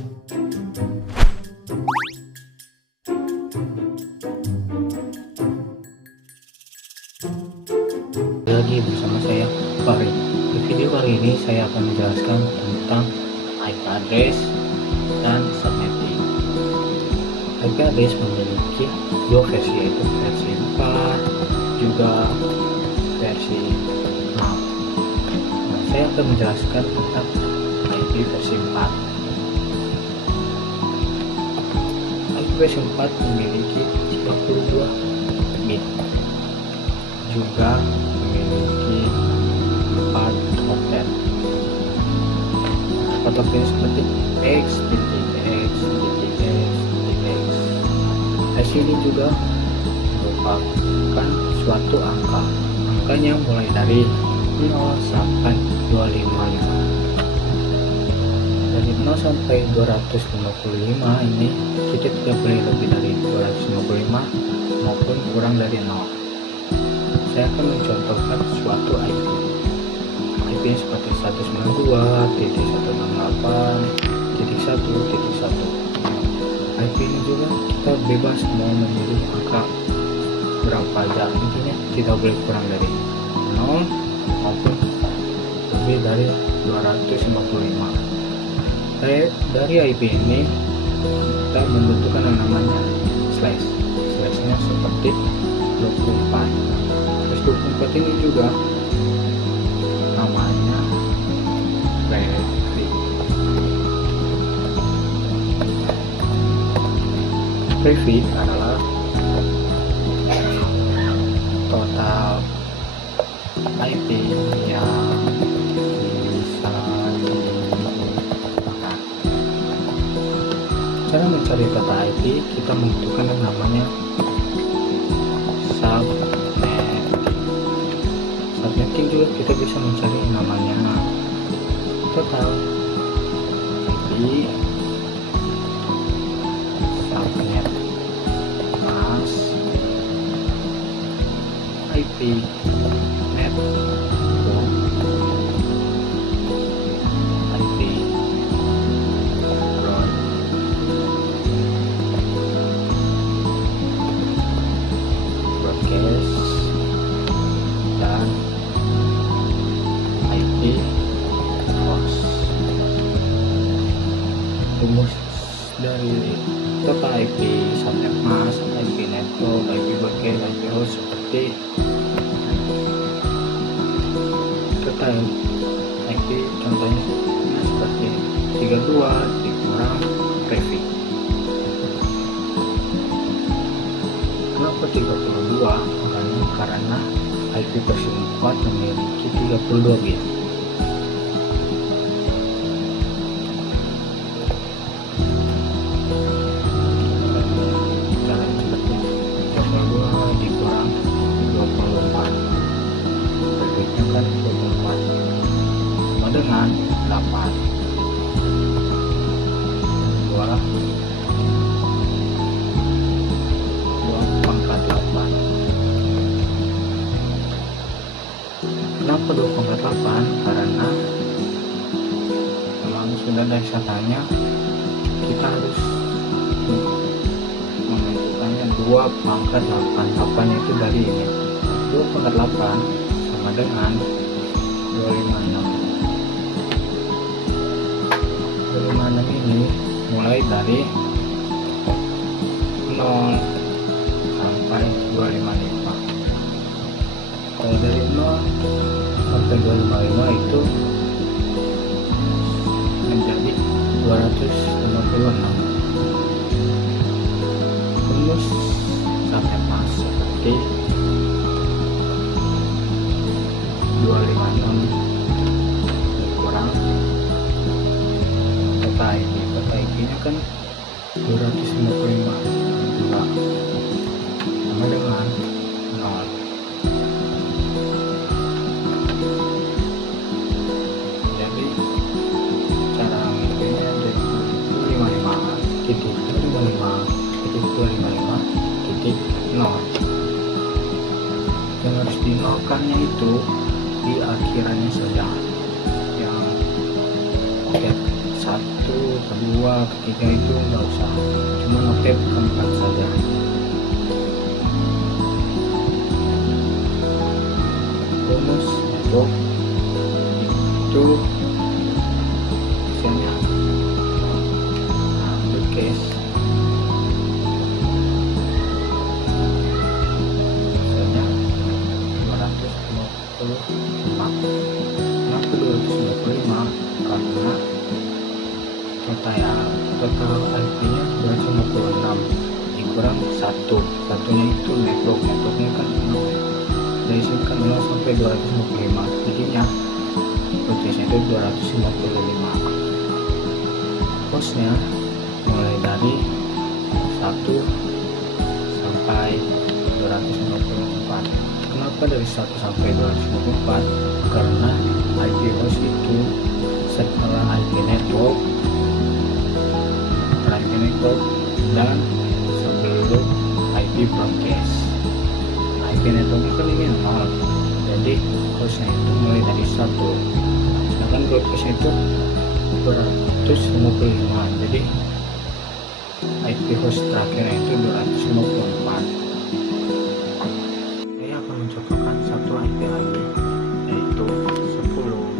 Lagi bersama saya Fahri. Di video kali ini saya akan menjelaskan tentang IP address dan subnetting. IP address memiliki dua versi, yaitu versi 4 juga versi 6. Saya akan menjelaskan tentang IP versi 4. IP versi 4 memiliki 32 bit, juga memiliki 4 oktet. 4 oktet seperti X, titik X, titik X, titik X. Hash ini juga merupakan suatu angka. Angkanya mulai dari 0 sampai 255. Dari 0 sampai 255 ini kita tidak boleh lebih dari 255 maupun kurang dari 0. Saya akan mencontohkan suatu IP. IP seperti 192.168.1.1. IP ini juga kita bebas mau memilih angka berapa aja, intinya tidak boleh kurang dari 0 maupun lebih dari 255. Dari IP ini kita membutuhkan yang namanya slash. Slashnya seperti 24. 24 ini juga namanya prefix. Prefix adalah total IP yang bisa digunakan. Cara mencari data IP, kita membutuhkan yang namanya subnetting. Juga kita bisa mencari yang namanya total IP, subnet mask, IP net, IP broad, broadcast, dan IP host. Rumus dari total IP, subnet mask, IP network, IP broadcast, IP host seperti total IP, contohnya seperti 32 dikurang prefix. Kenapa 32? Karena IP versi 4 memiliki 32 bit. Caranya seperti 32 dikurang 24. Prefixnya kan 24 sama dengan 8. 2 pangkat 8. Kenapa 2/8? Karena memang sudah dari sananya kita harus menentukannya 2/8. 8 itu dari ini. 2/8 sama dengan 256. 256 ini mulai dari 0 sampai 255. Kalau dari 0 sampai 255 itu menjadi 256. Rumus subnet mask seperti 256 kurang total IP. Total IP nya kan 255 juga sama dengan 0. Jadi cara mengitungnya dari 255.255.255.0. Yang harus dinolkannya itu di akhirannya saja, yang oket 1 kedua, ketiga itu nggak usah, cuma notif keempat saja. Bonus network itu misalnya broadcast misalnya 255. Kenapa 255? Karena total IP nya 256 dikurang satunya itu networknya kan 0, dari sini kan 0 sampai 255, jadinya podcastnya itu 255. Hostnya mulai dari 1 sampai 254. Kenapa dari 1 sampai 254? Karena IP host itu setelah IP network dan sebelum IP broadcast. IP networknya kan ini 0, jadi hostnya itu mulai dari 1, sedangkan broadcastnya itu 255, jadi IP host terakhirnya itu 254. Saya akan mencontohkan satu IP lagi, yaitu 10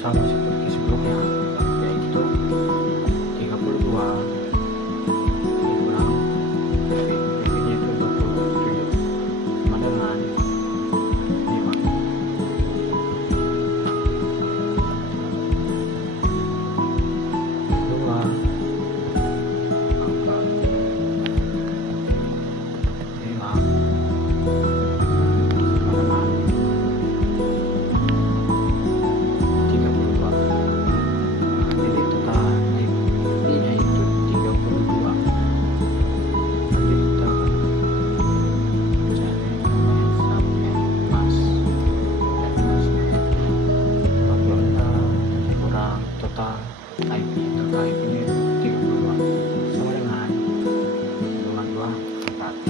sama seperti sebelumnya, yaitu 32 dikurang PP-nya itu 27 sama dengan 5. 2 angka 5 IP terkait ini 32 sama dengan 254.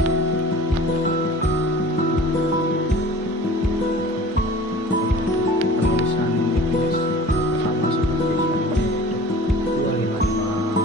Penulisan ini sama seperti sebelumnya, yaitu 255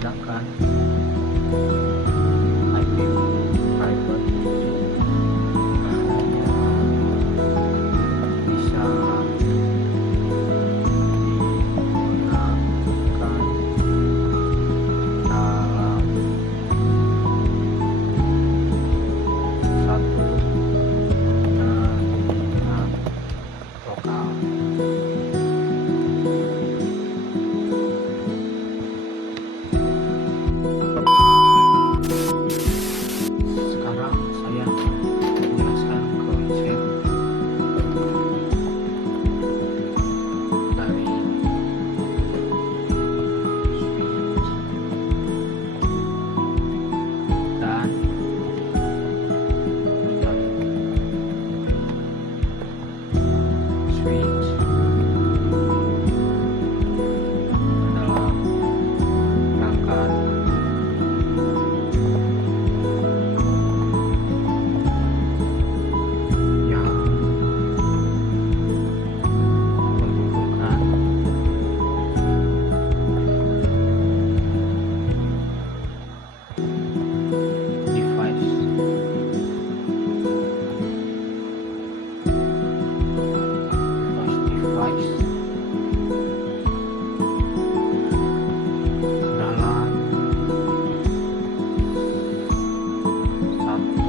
sedangkan IP private itu hanya bisa digunakan dalam satu jaringan lokal. Sekarang saya menjelaskan konsep dari switch dan router. Switch adalah perangkat yang menghubungkan device dalam satu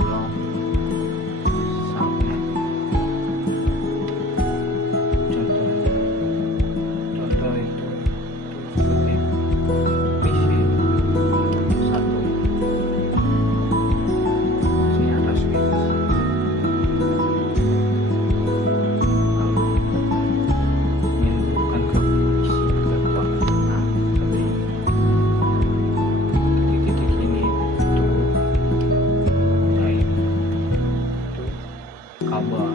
blok subnet. Contoh itu seperti PC satu, sini ada switch, lalu menyambungkan ke PC kedua. Nah, seperti titik-titik ini itu itu kabel.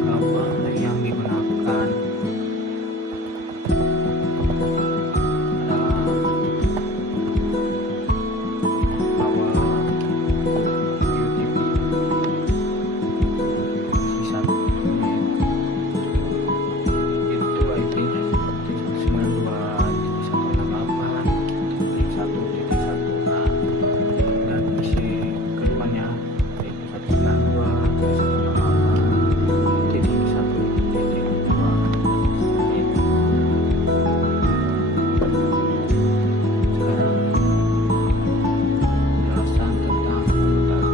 Kabel yang digunakan adalah kabel UTP. Sisa itu IP-nya seperti 92.168.1.1. Nah, dan isi keduanya yaitu 192.168.1.2. Sekarang penjelasan tentang router.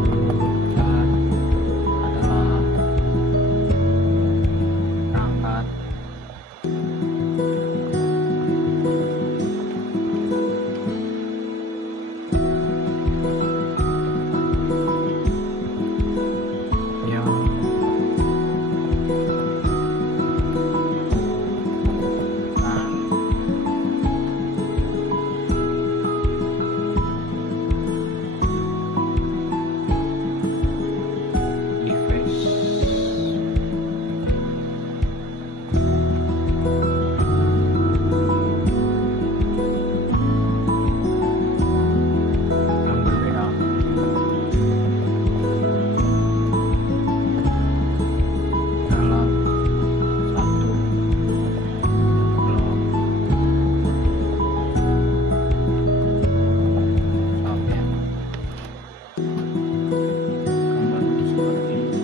Router adalah perangkat yang menghubungkan device yang berbeda dalam satu blok subnet. Gambar seperti ini.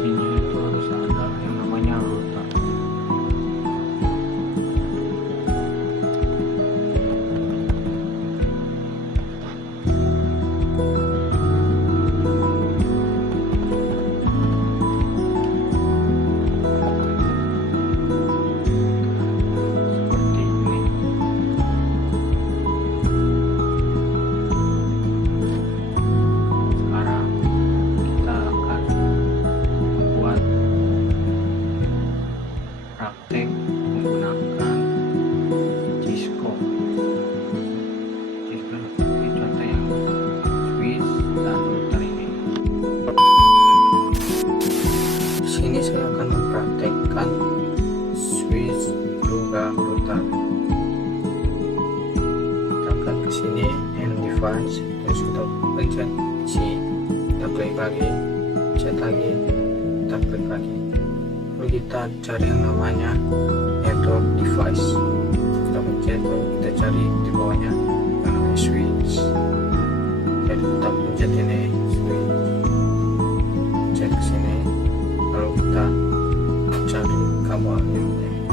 Sini itu harus ada yang namanya router. Seperti ini. Sekarang kita akan membuat praktek menggunakan Cisco. Cisco seperti contoh yang switch dan router ini. Di sini saya akan device, terus kita pencet isi, kita klik lagi, pencet lagi, kita klik lagi, lalu kita cari yang namanya network device, kita pencet, lalu kita cari di bawahnya yang namanya switch, jadi kita pencet ini switch, pencet ke sini, lalu kita cari kabel yang ini,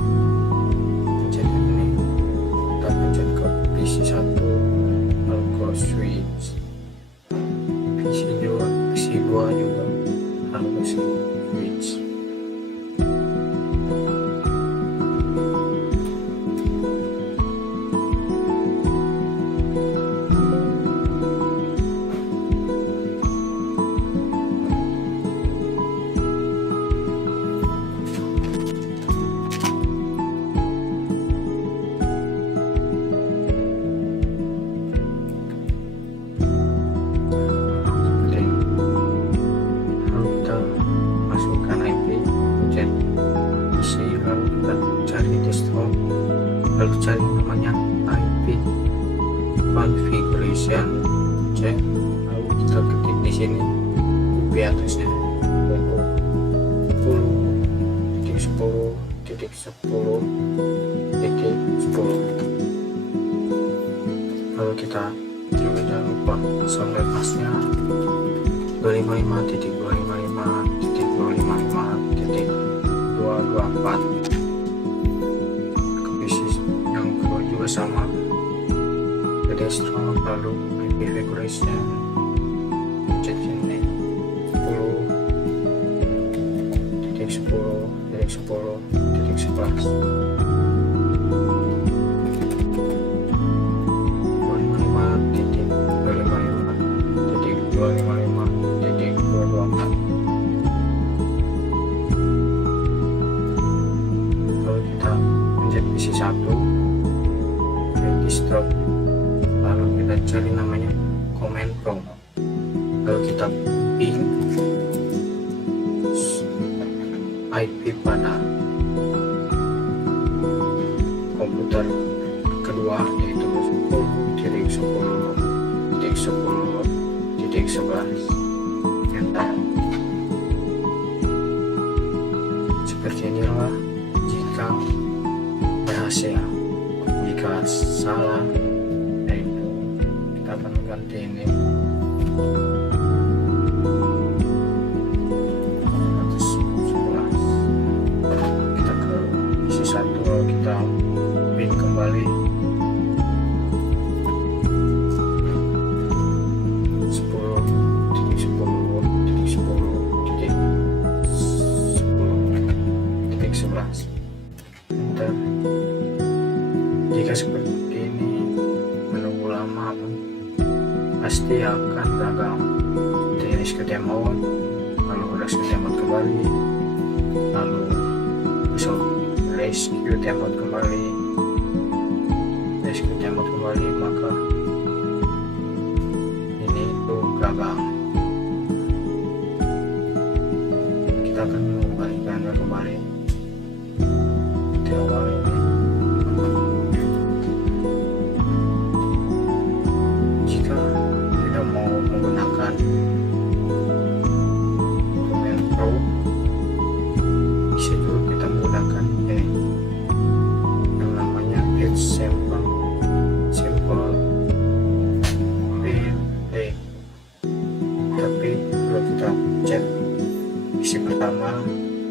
pencet yang ini, kita pencet ke PC1, lalu ke switch, PC2 juga, lalu ke switch. Lalu cari namanya IP configuration, cek, lalu kita ketik di sini IP addressnya 10.10.10.10, lalu kita juga jangan lupa sampai pasnya 255.255.254 sama pedestrian, lalu IP configuration, cek ini 10.10.10.11, 255.255.254, lalu kita pencet PC1, stop, lalu kita cari namanya command prompt, lalu kita ping IP pada komputer kedua, yaitu 10.10.10.11, enter. Seperti inilah jika berhasil. Jika salah, yaitu kita akan mengganti ini 111, kita ke isi 1, lalu kita pin kembali 10.10.10.10.11, enter. Jika seperti ini menunggu lama pasti akan gagal. Jadi rescue mode, lalu rescue mode kembali, lalu rescue mode kembali, rescue mode kembali, maka ini itu gagal. Kita akan mengembalikannya kembali di awal ini. Bisa juga kita menggunakan ini yang namanya sample PD, tapi kalau kita cek isi pertama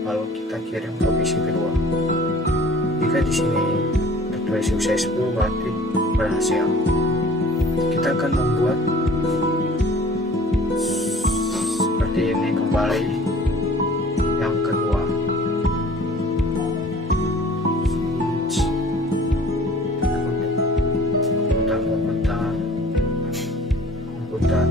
lalu kita kirim ke isi kedua, jika di sini tertulis successful berarti berhasil. Kita akan membuat seperti ini kembali yang kedua, switch, komputer,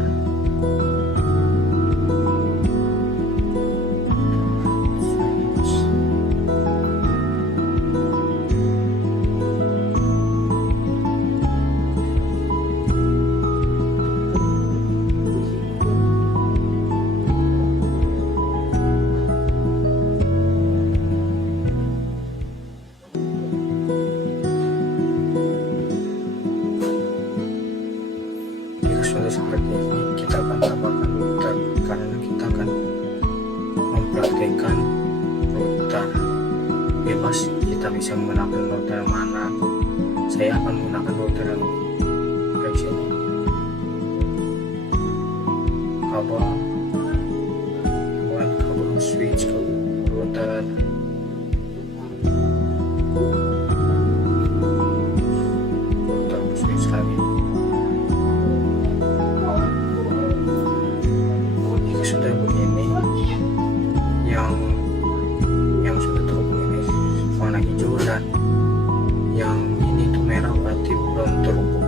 komputer bebas, kita bisa menggunakan router mana. Saya akan menggunakan router yang kayak sini, kabel buat kabel switch ke router. Switch lagi. Jika sudah begini, yang sudah terhubung ini warna hijau, dan yang ini tuh merah berarti belum terhubung.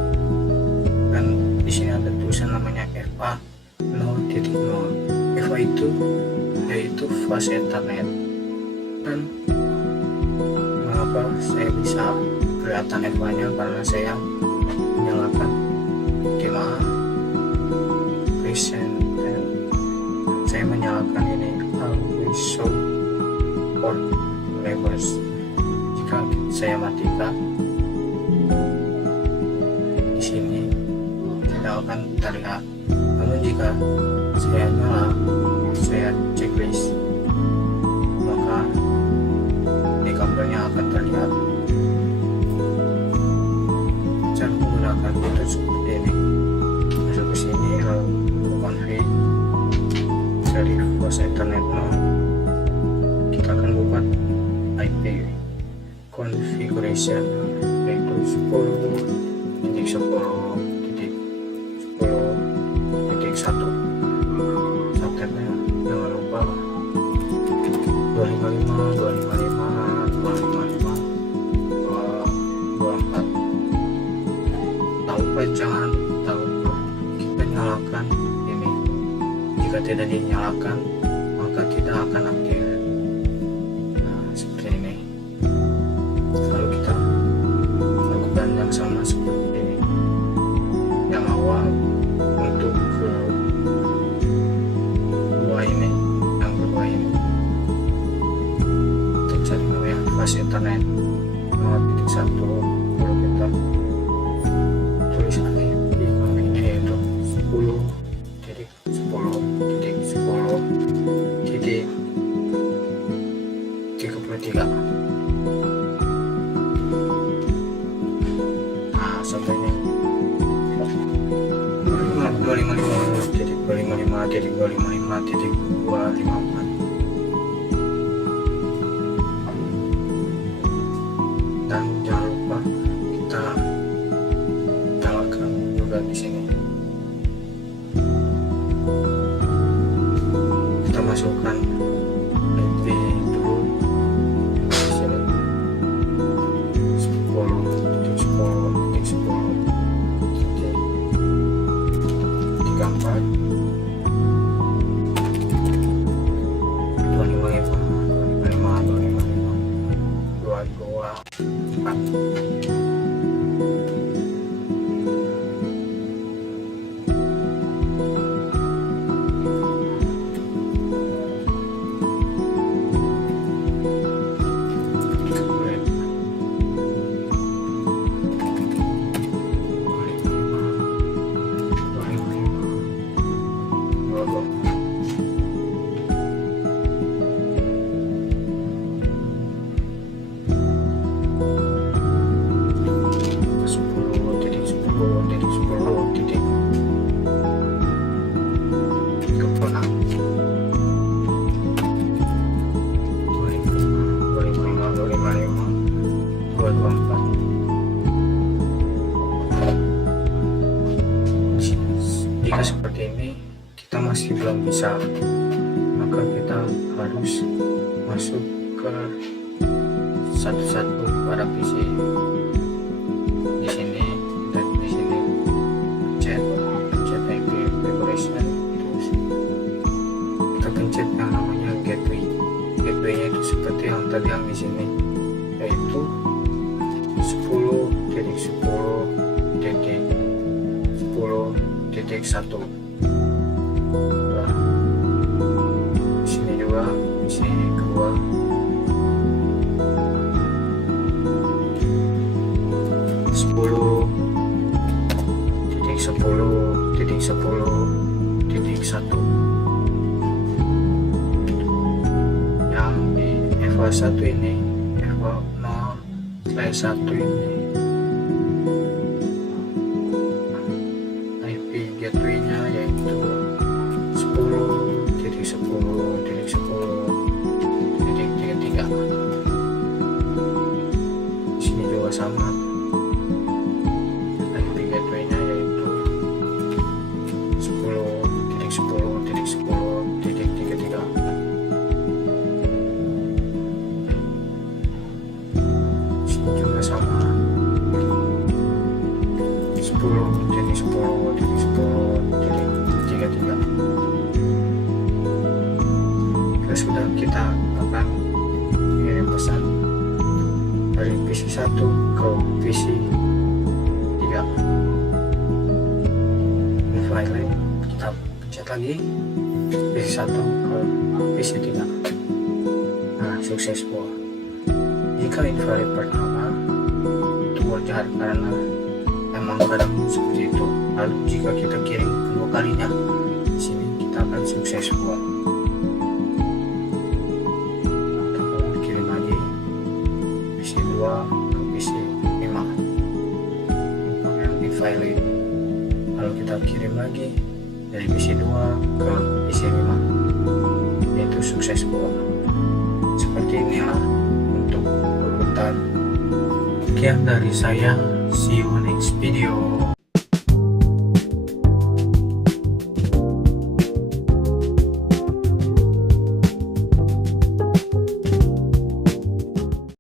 Dan di sini ada tulisan namanya FA 0.0. FA itu yaitu fast ethernet. Dan mengapa saya bisa kelihatan FA nya, karena saya menyalakan kema present, dan saya menyalakan ini always show port labels. Jika saya matikan di sini tidak akan terlihat, namun jika saya nyala, saya checklist, maka di kabelnya akan terlihat. Cara menggunakan itu seperti ini. Masuk ke sini, lalu config dari fast ethernet. Kita akan buka IP configuration, yaitu 10.10.10.1. Subtabnya jangan lupa 255, 255, 255, 224. Jangan lupa kita nyalakan ini. Jika tidak dinyalakan, maka tidak akan aktif. Nah, seperti ini. Lalu kita lakukan yang sama seperti ini. Yang awal untuk kedua ini, yang kedua ini untuk cari namanya fast ethernet 0.1. Kalau kita tulisannya di ini yaitu 10.10.10.33. Nah, sampai ini 255.255.254. Dan jangan lupa kita nyalakan juga di sini. Kita masukkan IP dulu di sini 10.10.10.34. 224. Jika seperti ini kita masih belum bisa, maka kita harus masuk ke satu-satu pada PC. Di sini dan di sini pencet IP preparation, terus kita pencet yang namanya gateway. Gateway-nya itu seperti yang tadi yang di sini, yaitu 10.10.10.1. Nah, di sini juga, di sini kedua. Yang di FA PC21 ini F0/1 ini IP gateway-nya yaitu 10.10.10.33. Di sini juga sama, IP gateway-nya yaitu 10.10.10.33. Di sini juga sama, 10.10.10.33. Sudah kita akan mengirim pesan dari PC1 ke PC3. Di file lain kita pencet lagi PC1 ke PC3. Nah, successful. Jika invalid pertama itu wajar karena emang kadang seperti itu. Lalu jika kita kirim kedua kalinya, di sini kita akan successful. PC2 ke PC5 yang invalid, lalu kita kirim lagi dari PC2 ke PC5, yaitu successful. Seperti inilah untuk urutan. Sekian dari saya, see you next video.